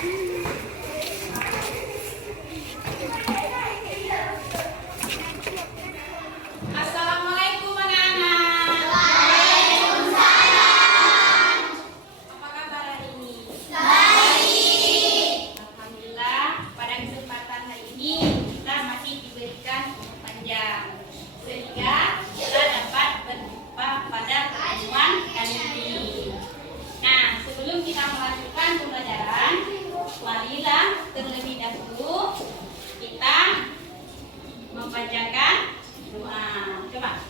Assalamualaikum anak-anak. Apa kabar hari ini? Alhamdulillah, pada kesempatan hari ini kita masih diberikan umur panjang sehingga kita dapat berjumpa pada pertemuan kali ini. Nah, sebelum kita melanjutkan pembelajaran, marilah terlebih dahulu kita membacakan doa. Coba.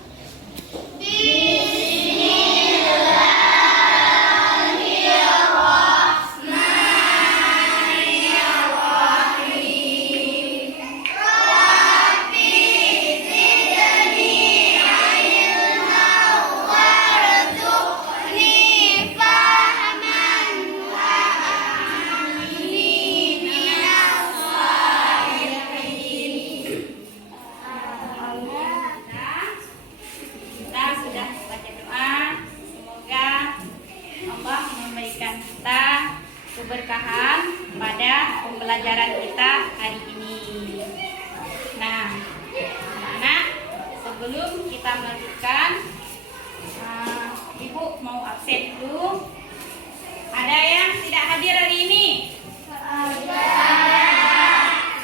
Kita sudah baca doa, semoga Allah memberikan kita keberkahan pada pembelajaran kita hari ini. Nah, anak-anak, sebelum kita melanjutkan, Ibu mau absen dulu. Ada yang tidak hadir hari ini?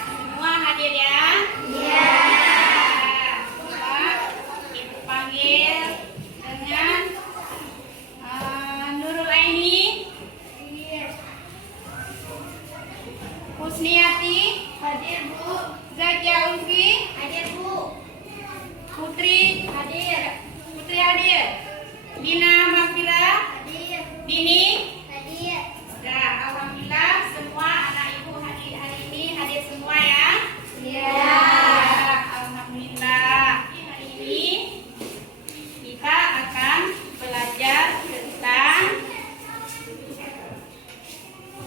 Semua hadir ya? Iya. Ibu panggil dengan Nurul Aini, Husniati, Hadir Bu, Zakia Ulfi, hadir Bu, Putri hadir, hadir, Dina Mafira, hadir, Dini. hadir, Sudah, alhamdulillah semua anak ibu hadir hari ini, hadir semua ya. Ya. Alhamdulillah. Hari ini kita akan belajar tentang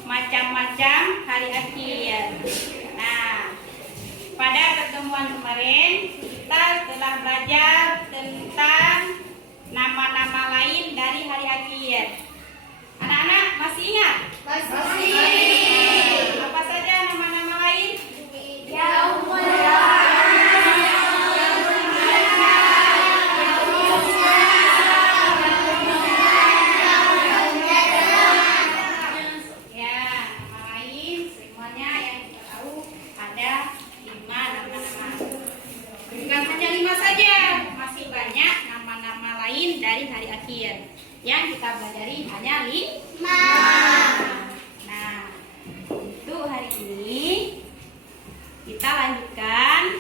macam-macam hari akhir. Nah, pada pertemuan kemarin kita telah belajar tentang nama-nama lain dari hari akhir. Anak-anak masih ingat? Masih. Apa saja nama-nama lain? Yaumul Ya, nama lain semuanya yang kita tahu ada 5 nama-nama. Bukan hanya 5 saja, masih banyak nama-nama lain dari hari akhir. Yang kita pelajari hanya 5. Nah, untuk hari ini kita lanjutkan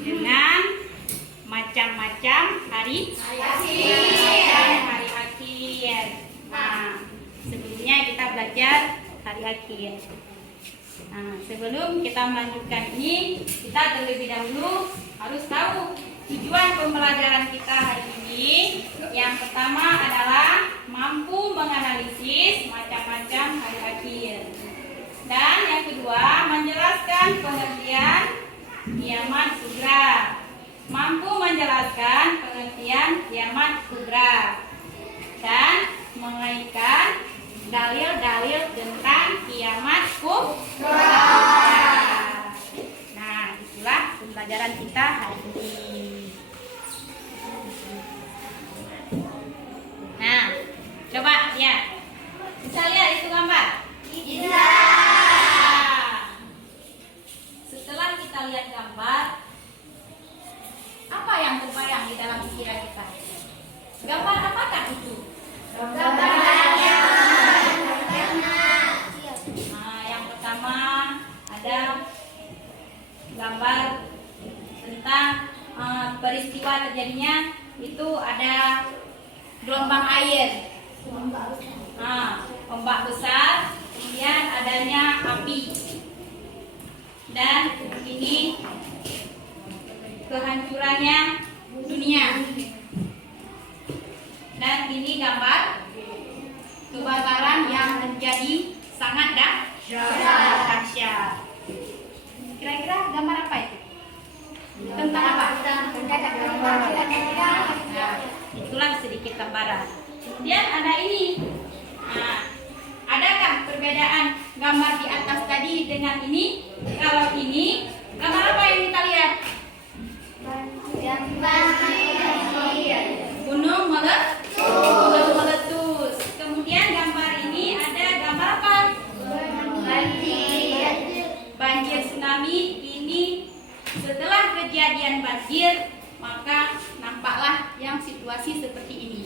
dengan macam-macam hari akhir. Nah, sebelumnya kita belajar hari akhir. Nah, sebelum kita melanjutkan ini, kita terlebih dahulu harus tahu tujuan pembelajaran kita hari ini. Yang pertama adalah mampu menganalisis macam-macam hari akhir. Dan yang kedua, menjelaskan pengertian kiamat kubra. Mampu menjelaskan pengertian kiamat kubra. Dan mengaitkan dalil-dalil tentang kiamat kubra. Nah, itulah pembelajaran kita hari ini. Nah, coba lihat. Bisa lihat itu gambar? Bisa. Setelah kita lihat gambar, apa yang terbayang di dalam pikiran kita? Gambar apakah itu? Gambarnya. Nah, yang pertama ada gambar tentang peristiwa terjadinya, itu ada gelombang air, ombak besar, kemudian adanya api, dan ini kehancurannya dunia. Dan ini gambar kebakaran yang menjadi sangat dahsyat. Kira-kira gambar apa itu? Tentang apa? Nah, itulah sedikit gambaran. Kemudian ada ini. Nah, adakah perbedaan gambar di atas tadi dengan ini, kalau ini gambar apa yang kita lihat? Gunung meletus. Kemudian gambar ini ada gambar apa? Banjir tsunami. Ini setelah kejadian banjir, maka nampaklah yang situasi seperti ini.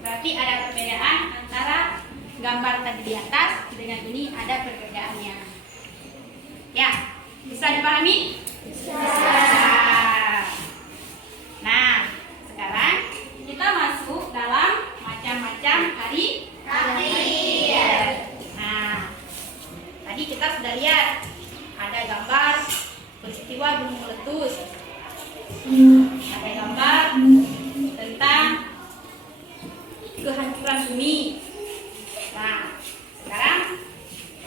Berarti ada perbedaan antara gambar tadi di atas dengan ini, ada perbedaannya. Ya, bisa dipahami? Bisa. Nah, sekarang kita masuk dalam macam-macam hari. Nah, tadi kita sudah lihat ada gambar peristiwa gunung meletus. Ada gambar tentang kehancuran bumi. Nah, sekarang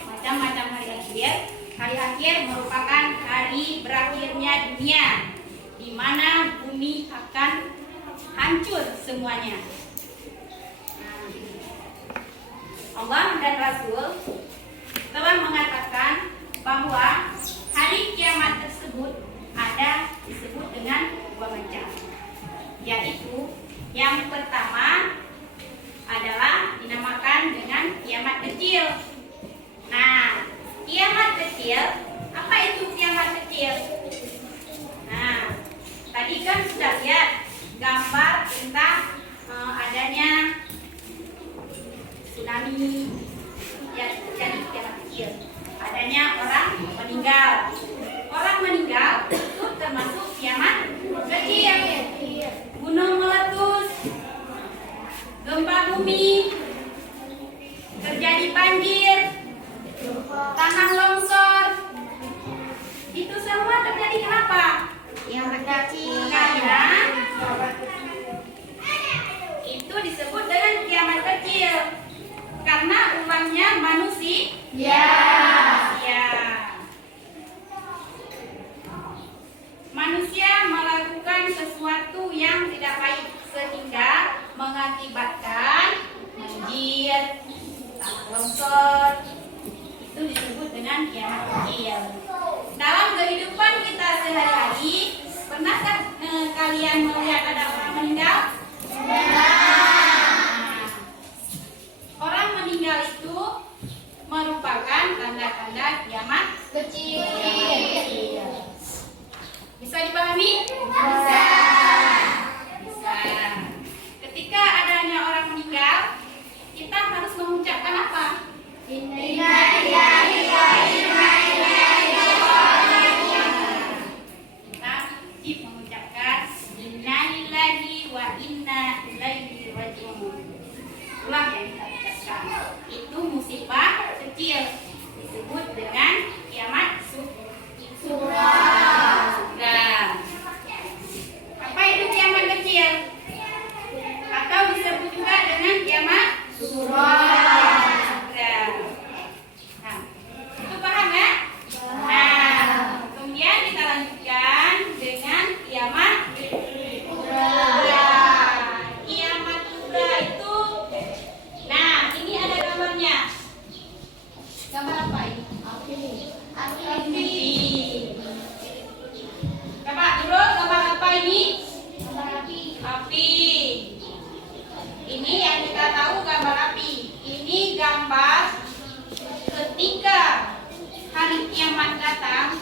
macam-macam hari akhir. Hari akhir merupakan hari berakhirnya dunia, di mana bumi akan hancur semuanya. Allah dan Rasul telah mengatakan bahwa hari kiamat tersebut ada disebut dengan dua macam, yaitu yang pertama adalah dinamakan dengan kiamat kecil. Nah, kiamat kecil, apa itu kiamat kecil? Nah, tadi kan sudah lihat gambar tentang adanya tsunami yang terjadi kiamat kecil. Adanya orang meninggal. Orang meninggal itu termasuk kiamat kecil. Gunung meletus, gempa bumi, terjadi banjir, tanah longsor. Itu semua terjadi kenapa? Kiamat kecil. Karena itu disebut dengan kiamat kecil. Karena ulangnya manusia. Ya. Manusia melakukan sesuatu yang tidak baik sehingga mengakibatkan banjir, tanah longsor. Itu disebut dengan kiamat kecil. Dalam kehidupan kita sehari-hari, pernahkah kalian melihat ada orang meninggal? Nah, orang meninggal itu merupakan tanda-tanda kiamat kecil. Bisa dipahami? Bisa. Ketika adanya orang meninggal, kita harus mengucapkan apa? Innalillahi wa inna ilaihi raji'un. Kita wajib mengucapkan innalillahi wa inna ilaihi raji'un. Itulah yang kita ucapkan. Itu musibah kecil, disebut dengan kiamat sugah. Apa itu kiamat kecil? Atau disebut juga dengan kiamat sugah. Nah, itu paham ya? Nah, kemudian kita lanjutkan dengan kiamat kubra. Kiamat kubra itu, nah ini ada gambarnya. Gambar apa ini? Api. Coba dulu gambar apa ini? Api. Ini yang kita tahu gambar api. Ini gambar ketika hari kiamat datang,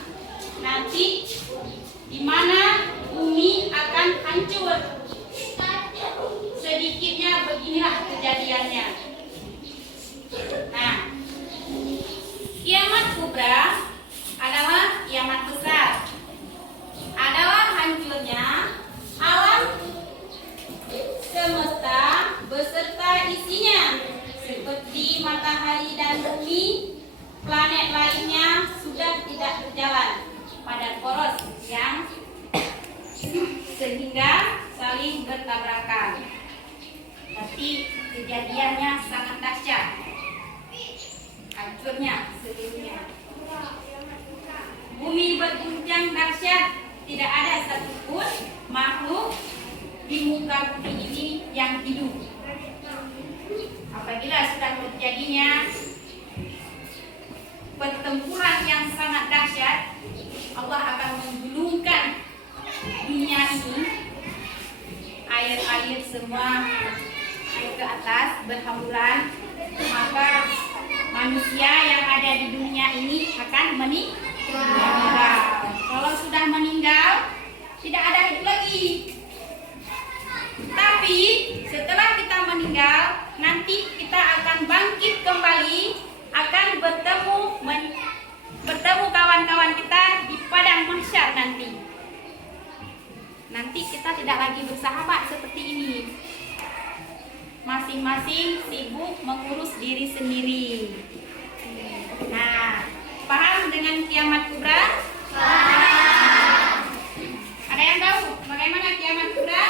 nanti di mana bumi akan hancur. Sedikitnya beginilah kejadiannya. Nah, kiamat kubra adalah kiamat besar. Adalah hancurnya alam semesta beserta isinya, seperti matahari dan bumi. Planet lainnya sudah tidak berjalan pada poros yang sehingga saling bertabrakan. Tapi kejadiannya sangat dahsyat, hancurnya seluruhnya. Bumi berguncang dahsyat, tidak ada satupun makhluk di muka bumi ini yang hidup. Apabila sudah terjadinya pertempuran yang sangat dahsyat. Allah akan menggulungkan dunia ini, air semua naik ke atas berhamburan, maka manusia yang ada di dunia ini akan meninggal. Kalau sudah meninggal, tidak ada hidup lagi. Tapi setelah kita meninggal, nanti kita akan bangkit kembali, akan bertemu kawan-kawan kita di padang mahsyar nanti. Nanti kita tidak lagi bersahabat seperti ini. Masing-masing sibuk mengurus diri sendiri. Nah, paham dengan kiamat kubra? Paham. Ada yang tahu bagaimana kiamat kubra?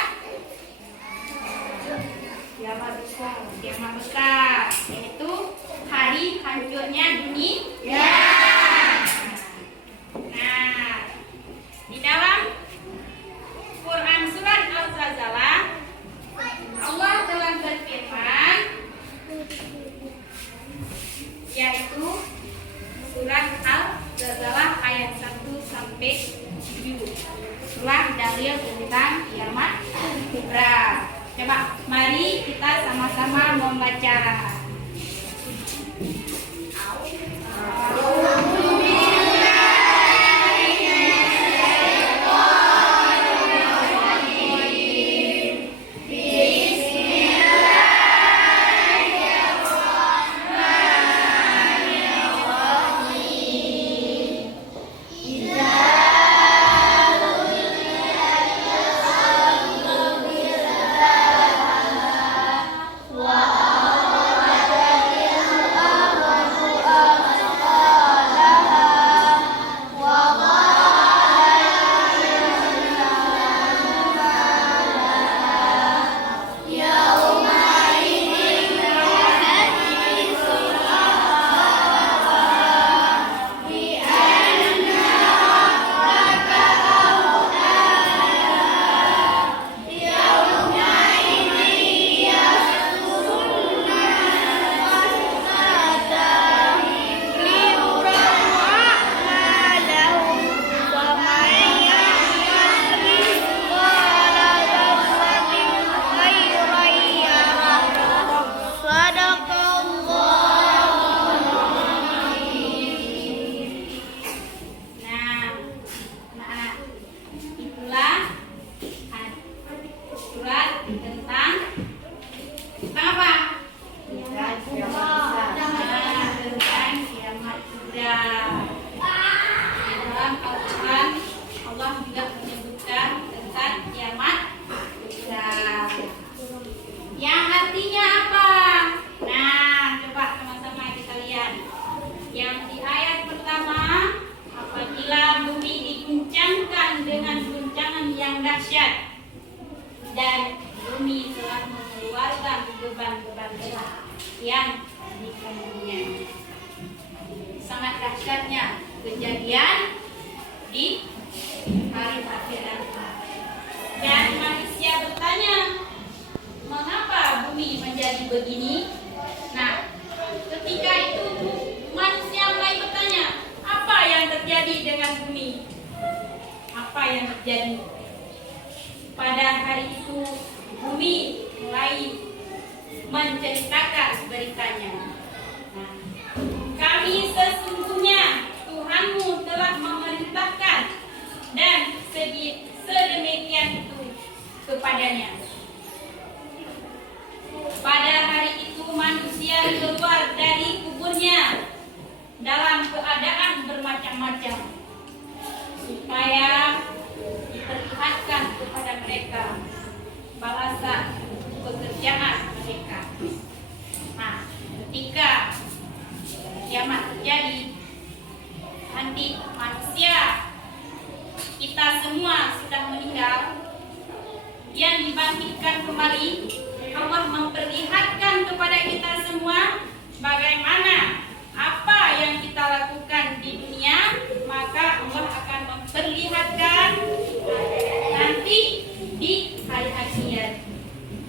Kiamat besar, yaitu hari hancurnya dunia. Nah, di dalam Quran surat Al-Zalzalah, Allah telah berfirman, yaitu surat Al-Zalzalah ayat 1 sampai 7. Itulah dalil tentang kiamat kubra. Coba mari kita sama-sama membaca. Dan bumi telah mengeluarkan beban-beban berat yang dikandungnya. Sangat dahsyatnya kejadian di hari akhirat. Dan manusia bertanya, mengapa bumi menjadi begini? Nah, ketika itu manusia mulai bertanya, apa yang terjadi dengan bumi? Apa yang terjadi? Pada hari itu bumi mulai menceritakan beritanya. Nah, kami sesungguhnya Tuhanmu telah memerintahkan dan sedemikian itu kepadanya. Pada hari itu manusia keluar dari kuburnya dalam keadaan bermacam-macam, supaya diperlihatkan kepada mereka balasan pekerjaan mereka. Nah, ketika kiamat terjadi, nanti manusia kita semua sudah meninggal, yang dibangkitkan kembali. Allah memperlihatkan kepada kita semua bagaimana apa yang kita lakukan di dunia, maka Allah akan memperlihatkan nanti di hari akhirat.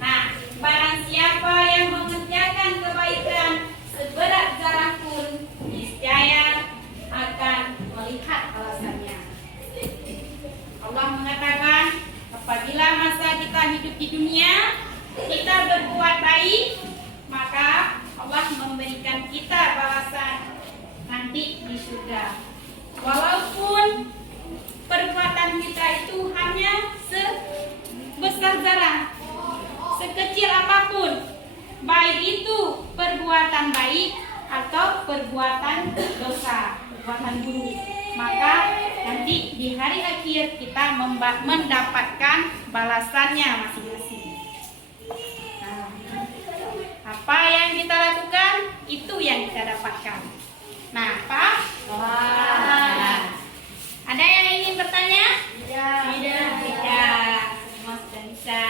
Nah, barang siapa yang mengerjakan kebaikan seberat zarah pun, niscaya baik itu perbuatan baik atau perbuatan dosa, perbuatan buruk. Maka nanti di hari akhir kita mendapatkan balasannya masing-masing. Nah, apa yang kita lakukan itu yang kita dapatkan. Nah, Pak? Ada yang ingin bertanya? Tidak. Tidak. Semua sudah bisa.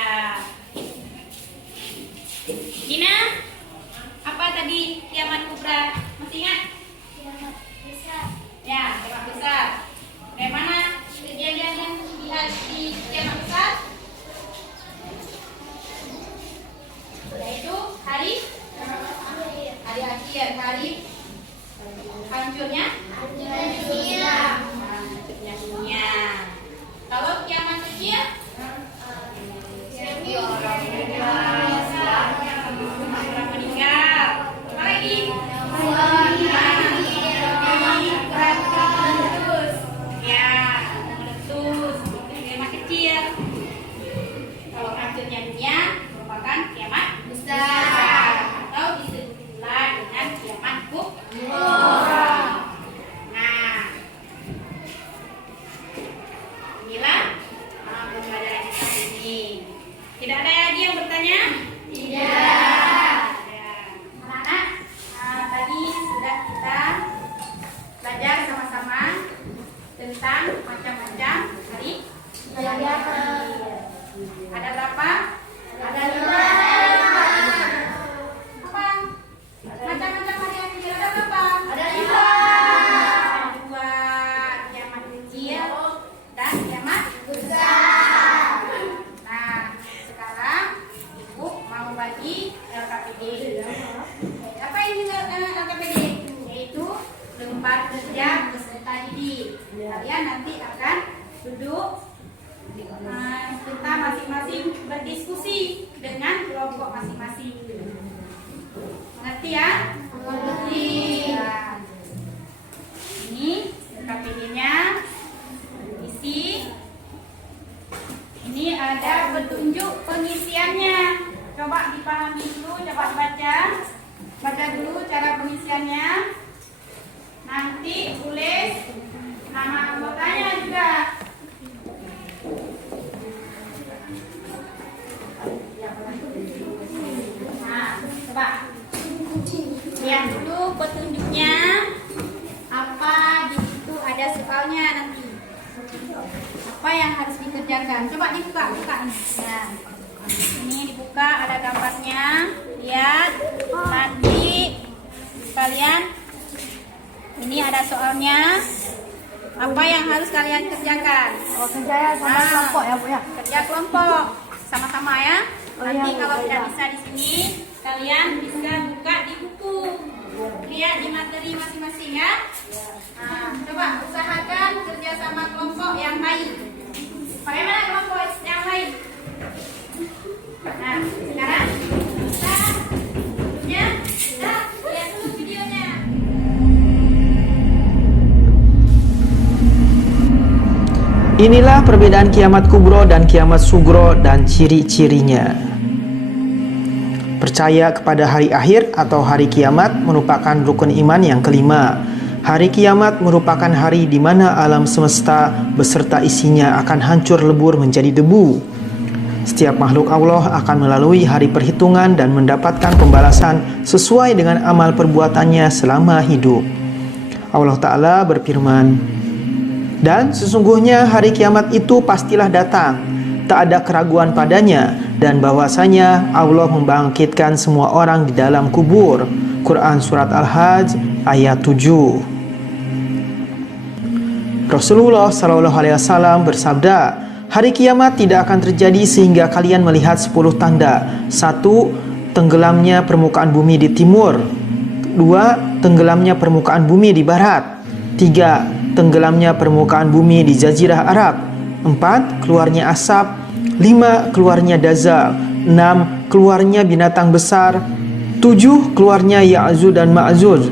Gina, apa tadi kiamat kubra? Masih ingat? Kiamat besar. Ya, kiamat besar. Bagaimana kejadian yang dilihat di kiamat besar? Yaitu hari akhir, hari hancurnya dunia. Kalau kiamat kecil, orang meninggal. Apa lagi? Meletus. Ya, meletus. Kiamat kecil. Kalau hancurnya dunia merupakan kiamat besar atau disebut pula dengan kiamat kubra. Nah, inilah pembelajaran kita ini. Tidak ada lagi yang bertanya? Tidak. Anak-anak, tadi sudah kita belajar sama-sama tentang macam-macam hari raya. Ada berapa? Ada 5. Apa? Macam-macam hari raya ada berapa? Ada 5. Ada 2, kiamat kecil dan kiamat besar. Nah, sekarang Ibu mau bagi LKPD. Apa ini LKPD? Yaitu lembar kerja peserta didik. Kalian nanti akan duduk, kita masing-masing berdiskusi dengan kelompok masing-masing. Mengerti ya? Mengerti. Nah, ini LKPD-nya. Isi. Ini ada petunjuk pengisiannya. Coba dipahami dulu, coba baca. Baca dulu cara pengisiannya. Nanti tulis nama anggotanya juga. Nah, coba lihat dulu petunjuknya. Apa di situ ada soalnya nanti. Apa yang harus dikerjakan? Coba dibuka, Nah, ini dibuka, ada gambarnya. Lihat, nanti kalian ini ada soalnya. Apa yang harus kalian kerjakan? Kerja sama kelompok ya, Bu ya. Kerja kelompok, sama-sama ya. Nanti iya, kalau iya. tidak bisa di sini, kalian bisa buka di buku. Lihat di materi masing-masing ya. Nah, coba usahakan kerja sama kelompok yang baik. Bagaimana kelompok yang baik? Nah, sekarang kita lihat dulu videonya. Inilah perbedaan kiamat kubro dan kiamat sugro dan ciri-cirinya. Percaya kepada hari akhir atau hari kiamat merupakan rukun iman yang kelima. Hari kiamat merupakan hari di mana alam semesta beserta isinya akan hancur lebur menjadi debu. Setiap makhluk Allah akan melalui hari perhitungan dan mendapatkan pembalasan sesuai dengan amal perbuatannya selama hidup. Allah Ta'ala berfirman, "Dan sesungguhnya hari kiamat itu pastilah datang, tak ada keraguan padanya, dan bahwasanya Allah membangkitkan semua orang di dalam kubur." Quran Surat Al-Hajj ayat 7. Rasulullah SAW bersabda, hari kiamat tidak akan terjadi sehingga kalian melihat 10 tanda. 1. Tenggelamnya permukaan bumi di timur. 2. Tenggelamnya permukaan bumi di barat. 3. Tenggelamnya permukaan bumi di Jazirah Arab. 4. Keluarnya asap. 5. Keluarnya dazal. 6. Keluarnya binatang besar. 7. Keluarnya Ya'juj dan Ma'juj.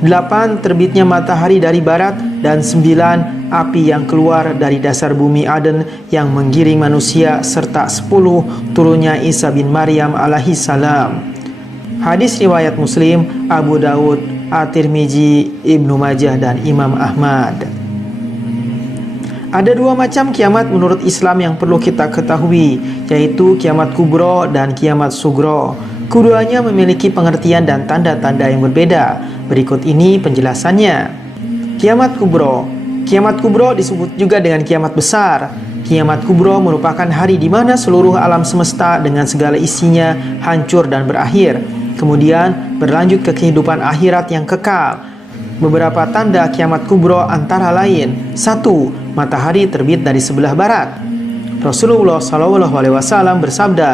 8. Terbitnya matahari dari barat. Dan 9. Api yang keluar dari dasar bumi Aden yang menggiring manusia. Serta 10. Turunnya Isa bin Maryam alaihi salam. Hadis riwayat Muslim, Abu Daud, At-Tirmizi, Ibnu Majah, dan Imam Ahmad. Ada dua macam kiamat menurut Islam yang perlu kita ketahui, yaitu kiamat kubro dan kiamat sugro. Keduanya memiliki pengertian dan tanda-tanda yang berbeda. Berikut ini penjelasannya. Kiamat kubro. Kiamat kubro disebut juga dengan kiamat besar. Kiamat kubro merupakan hari di mana seluruh alam semesta dengan segala isinya hancur dan berakhir. Kemudian berlanjut ke kehidupan akhirat yang kekal. Beberapa tanda kiamat kubro antara lain: 1. Matahari terbit dari sebelah barat. Rasulullah SAW bersabda,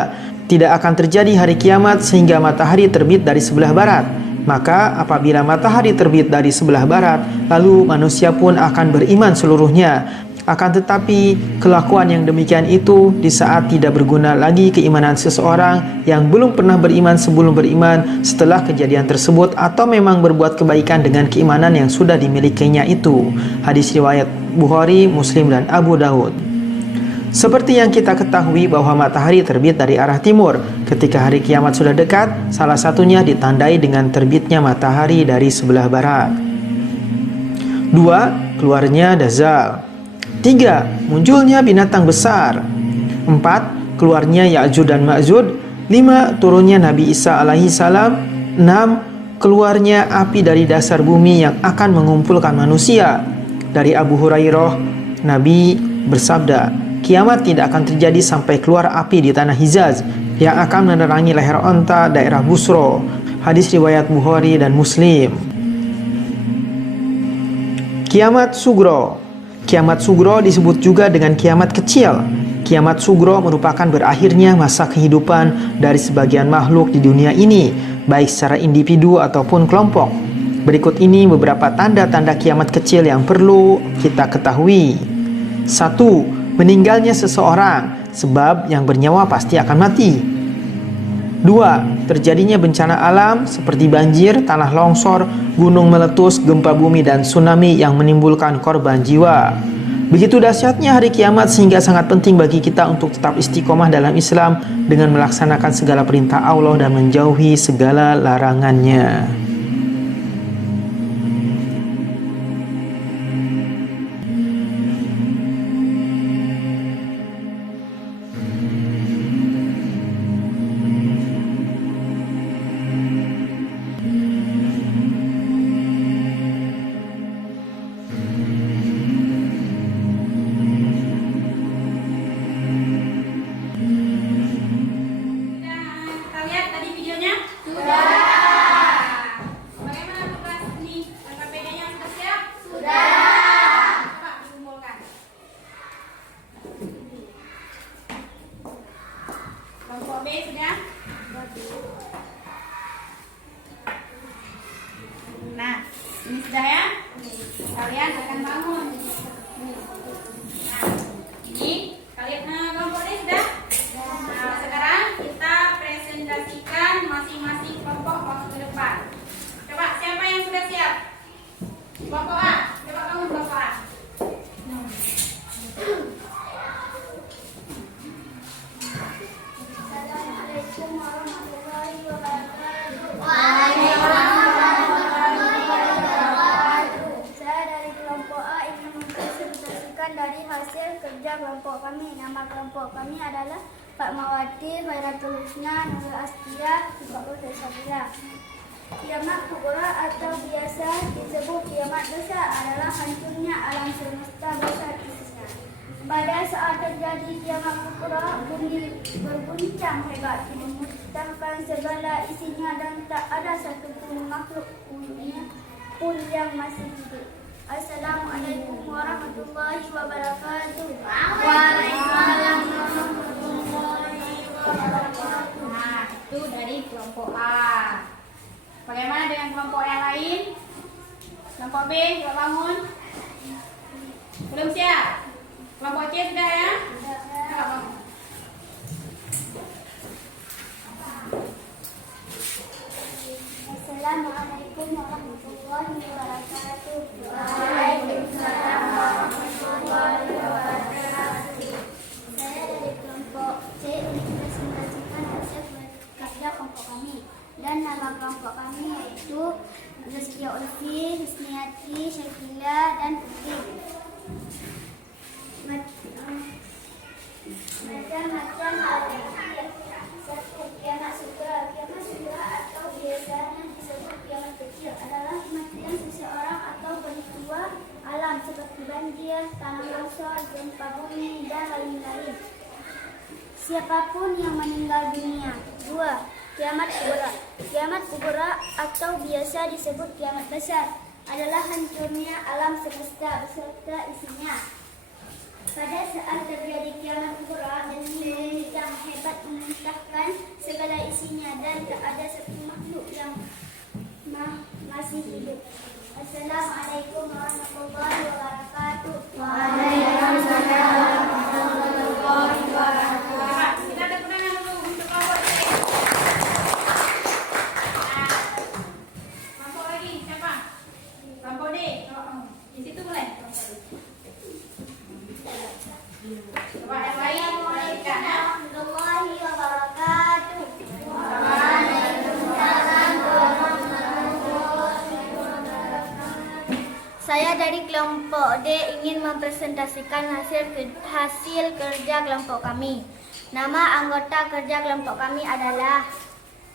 tidak akan terjadi hari kiamat sehingga matahari terbit dari sebelah barat. Maka apabila matahari terbit dari sebelah barat, lalu manusia pun akan beriman seluruhnya. Akan tetapi kelakuan yang demikian itu di saat tidak berguna lagi keimanan seseorang yang belum pernah beriman sebelum beriman setelah kejadian tersebut, atau memang berbuat kebaikan dengan keimanan yang sudah dimilikinya itu. Hadis riwayat Bukhari, Muslim, dan Abu Daud. Seperti yang kita ketahui bahwa matahari terbit dari arah timur. Ketika hari kiamat sudah dekat, salah satunya ditandai dengan terbitnya matahari dari sebelah barat. 2. Keluarnya Dajjal. 3. Munculnya binatang besar. 4. Keluarnya Ya'juj dan Ma'juj. 5. Turunnya Nabi Isa alaihi salam. 6. Keluarnya api dari dasar bumi yang akan mengumpulkan manusia. Dari Abu Hurairah, Nabi bersabda, kiamat tidak akan terjadi sampai keluar api di tanah Hijaz yang akan menerangi leher onta daerah Busro. Hadis riwayat Bukhari dan Muslim. Kiamat Sugro. Kiamat Sugro disebut juga dengan kiamat kecil. Kiamat Sugro merupakan berakhirnya masa kehidupan dari sebagian makhluk di dunia ini, baik secara individu ataupun kelompok. Berikut ini beberapa tanda-tanda kiamat kecil yang perlu kita ketahui. 1. Meninggalnya seseorang, sebab yang bernyawa pasti akan mati. 2. Terjadinya bencana alam seperti banjir, tanah longsor, gunung meletus, gempa bumi, dan tsunami yang menimbulkan korban jiwa. Begitu dahsyatnya hari kiamat sehingga sangat penting bagi kita untuk tetap istiqomah dalam Islam dengan melaksanakan segala perintah Allah dan menjauhi segala larangannya. Kelompok B sudah? Nah, ini sudah ya? Kalian akan bangun. Nah, ini kalian kelompok D sudah? Nah, sekarang kita presentasikan masing-masing kelompok waktu ke depan. Coba siapa yang sudah siap? Kelompok A, coba bangun kelompok A. Assalamualaikum warahmatullahi wabarakatuh. Saya dari kelompok A ingin mempresentasikan dari hasil kerja kelompok kami. Nama kelompok kami adalah Fatmawati, Khairatul Husna, Nurul Astia, Iqbal Sabila. Kiamat kubra atau biasa disebut kiamat besar adalah hancurnya alam semesta besar isinya. Pada saat terjadi kiamat kubra, bumi berguncang hebat, memusnahkan segala isinya dan tak ada satu pun makhluk pun yang masih hidup. Assalamualaikum warahmatullahi wabarakatuh. Waalaikumsalam warahmatullahi wabarakatuh. Nah, itu dari kelompok A. Bagaimana dengan kelompok yang lain? Kelompok B, coba bangun. Belum siap? Kelompok C sudah ya? Coba bangun. Assalamualaikum warahmatullahi wabarakatuh. Waalaikumsalam warahmatullahi wabarakatuh. Saya dari kelompok C ingin mempresentasikan hasil kerja kelompok kami dan Ulfi, Husniati, Syakila, dan Putri. Macam-macam hal satu kiamat sugra. Kiamat sugra atau biasanya disebut kiamat kecil adalah kematian seseorang atau peristiwa alam seperti banjir, tanah longsor, gempa bumi, dan lain-lain. Siapapun yang meninggal dunia. 2. Kiamat kubra. Kiamat kubra atau biasa disebut kiamat besar adalah hancurnya alam semesta beserta isinya. Pada saat terjadi kiamat kubra, benih yang hebat memuntahkan segala isinya dan tak ada satu makhluk yang masih hidup. Assalamualaikum warahmatullahi wabarakatuh. Waalaikumsalam warahmatullahi wabarakatuh. Kita ada penangan dulu untuk kelompok D. Kelompok lagi siapa? Kelompok D. Di situ boleh. Coba yang lain. Warahmatullahi wabarakatuh. Saya dari kelompok D ingin mempresentasikan hasil kerja kelompok kami. Nama anggota kerja kelompok kami adalah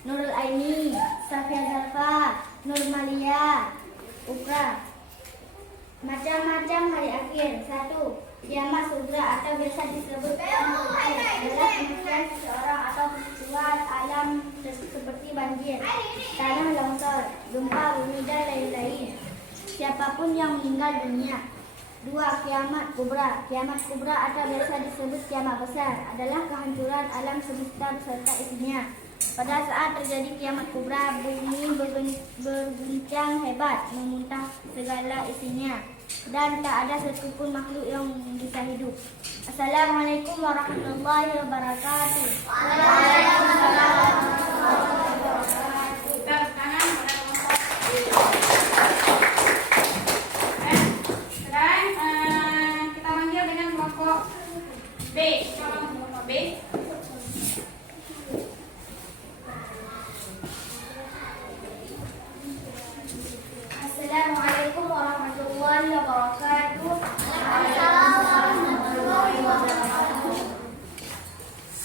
Nurul Aini, Safia Zalfa, Nurmalia, Ukra. Macam-macam hari akhir. 1. Kiamat sugra atau biasa disebut kiamat kecil adalah kematian seseorang atau peristiwa alam seperti banjir, tanah longsor, gempa bumi, dan lain-lain. Siapapun yang meninggal dunia. 2. Kiamat kubra. Kiamat kubra atau biasa disebut kiamat besar adalah kehancuran alam semesta beserta isinya. Pada saat terjadi kiamat kubra, bumi berguncang hebat, memuntah segala isinya, dan tak ada satupun makhluk yang bisa hidup. Assalamualaikum warahmatullahi wabarakatuh. Waalaikumsalam. Kita tangan pada kelompok dan kita panggil dengan kelompok B. Tolong kelompok B. Assalamualaikum warahmatullahi wabarakatuh.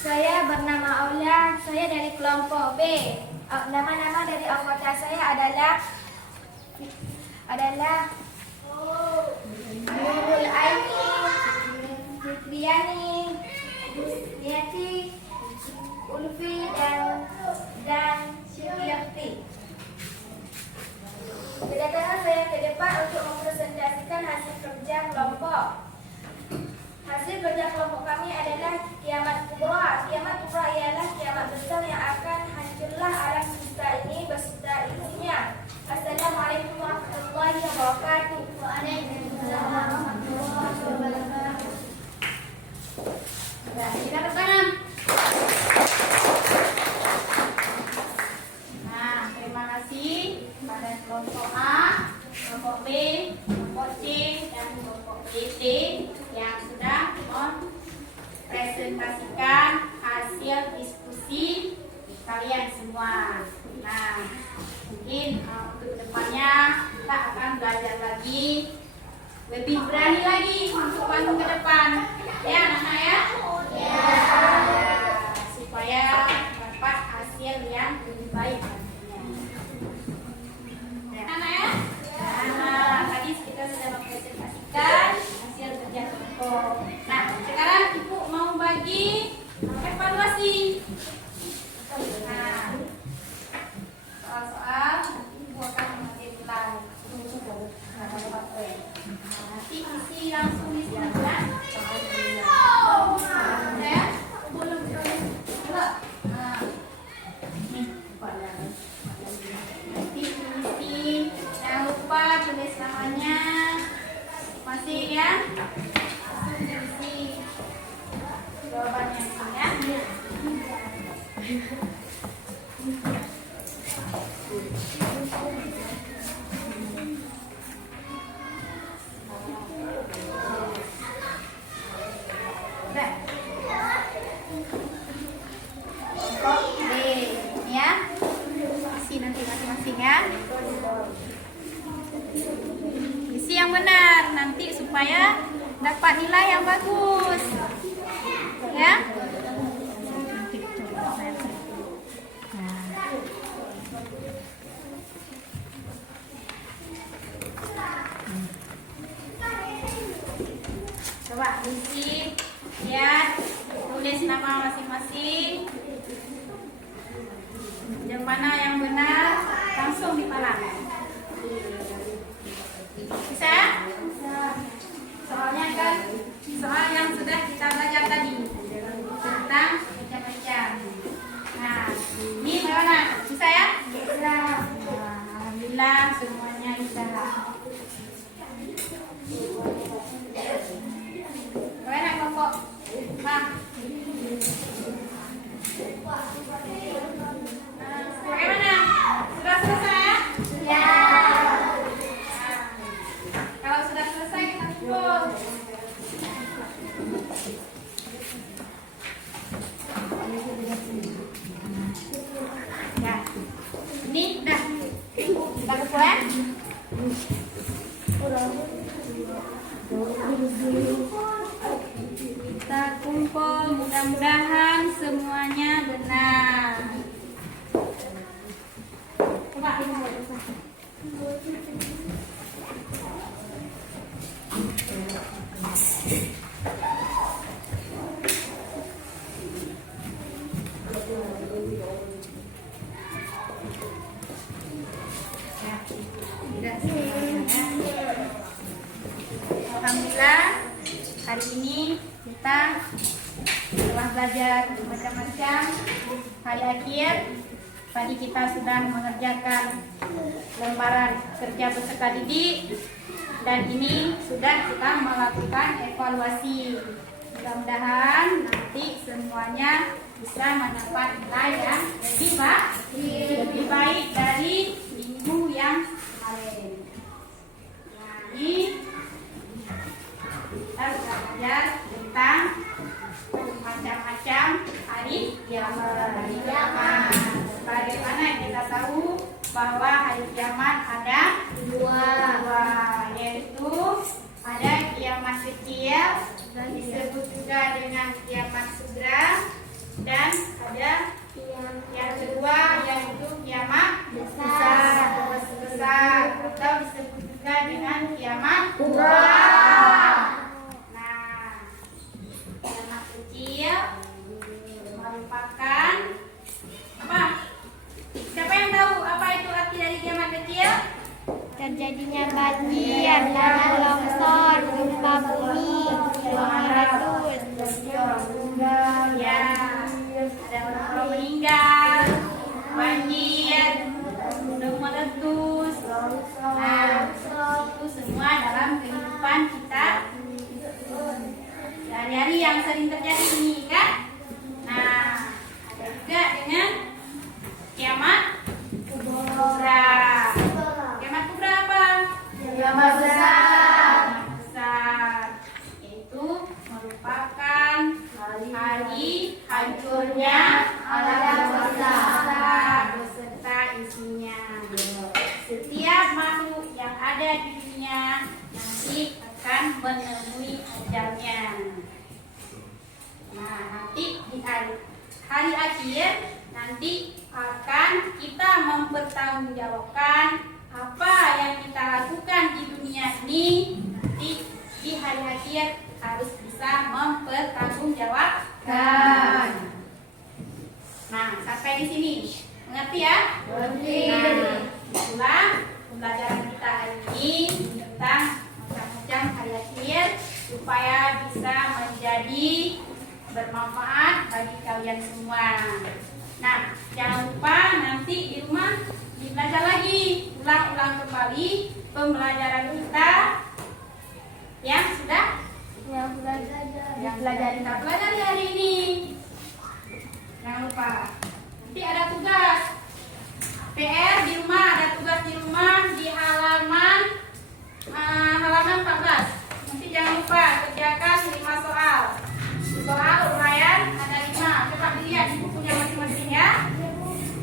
Saya bernama Aula, saya dari kelompok B. Nama-nama dari anggota saya adalah Nurul Aini, Fitriani, Husniati, Ulfi, dan Syakilafti. Kedatangan saya ke depan untuk mempresentasikan hasil kerja kelompok. Hasil kerja kelompok kami adalah kiamat kubra. Kiamat kubra ialah kiamat besar yang akan hancurlah alam semesta ini beserta isinya. Assalamualaikum warahmatullahi wabarakatuh. Waalaikumsalam warahmatullahi wabarakatuh. Kita bertangan. Nah, terima kasih pada kelompok A, kelompok B, kelompok C, dan kelompok D yang sudah mempresentasikan hasil diskusi kalian semua. Nah, mungkin untuk depannya kita akan belajar lagi, lebih berani lagi untuk maju ke depan, ya anak-anak ya? Ya. Supaya dapat hasil yang lebih baik nantinya. Ya. Anak ya? Nah, tadi kita sudah mempresentasikan hasil kerja kelompok. Nah, sekarang Ibu mau bagi evaluasi. Nah, soal-soal Ibu akan mengambil nilai. Nanti isi langsung di sini kan? Ya? Nanti isi, jangan lupa tulis namanya, masih ya? Langsung isi jawabannya ya. Kok B ya? Isi nanti masing-masing ya. supaya dapat nilai yang bagus. Ya. Coba isi, lihat, tulis nama masing-masing. Yang mana yang benar langsung dipalangkan. Bisa? Soalnya kan soal yang sudah kita belajar tadi tentang macam-macam. Nah, ini bagaimana? Bisa ya? Bisa. Alhamdulillah semuanya bisa. Bagaimana kelompok? Bang. Bagaimana? Sudah selesai ya? Ya. Kalau sudah selesai kita kumpul. Ya. Ini udah. Kita kumpul ya? Kita kumpul, mudah-mudahan semuanya benar. Coba alhamdulillah hari ini kita telah belajar macam-macam. Hari akhir tadi kita sudah mengerjakan lembaran kerja peserta didik dan ini sudah kita melakukan evaluasi. Mudah-mudahan nanti semuanya bisa mendapat nilai yang lebih baik dari minggu yang kemarin. Nah, ini kita sudah belajar tentang macam-macam hari kiamat. Bagaimana kita tahu bahwa hari kiamat ada dua, yaitu ada kiamat kecil disebut juga dengan kiamat sugra, dan ada yang kedua yaitu kiamat besar atau disebut juga dengan kiamat kubra. Kiamat kecil merupakan apa? Siapa yang tahu apa itu arti dari kiamat kecil? Terjadinya banjir, tanah longsor, gempa bumi, meletus. Ya, ada orang meninggal, banjir, gunung meletus. Nah, itu semua dalam kehidupan kita sehari-hari yang sering terjadi ini kan. Nah, ada juga dengan kiamat kubra. Kiamat kubra apa? Kiamat besar. Itu merupakan hari hancurnya alam semesta beserta isinya. Setiap makhluk yang ada di dunia nanti akan menemui ajalnya. Nah, nanti di hari akhir nanti akan kita mempertanggungjawabkan apa yang kita lakukan di dunia ini. Nanti di hari akhir harus bisa mempertanggungjawabkan. Nah, sampai di sini mengerti ya? Mengerti. Nah, itulah pembelajaran kita hari ini tentang macam-macam hari akhir supaya bisa menjadi bermanfaat bagi kalian semua. Nah, jangan lupa nanti di rumah belajar lagi, ulang-ulang kembali pembelajaran kita yang sudah kita pelajari hari ini. Jangan lupa. Nanti ada tugas PR di rumah, ada tugas di rumah di halaman 14. Nanti jangan lupa kerjakan 5 soal. Soal uraian ada 5. Coba dilihat di bukunya masing-masing ya.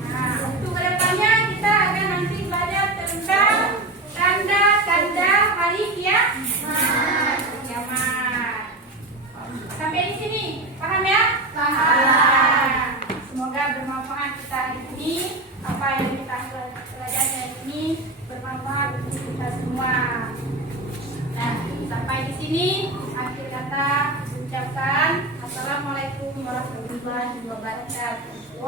Nah, untuk kedepannya kita akan nanti belajar tentang tanda-tanda hari kiamat. Sampai di sini, paham ya? Paham. Semoga bermanfaat kita hari ini. Apa yang kita pelajari hari ini bermanfaat untuk kita semua. Nah, sampai di sini akhir kata ucapkan Assalamualaikum warahmatullahi wabarakatuh.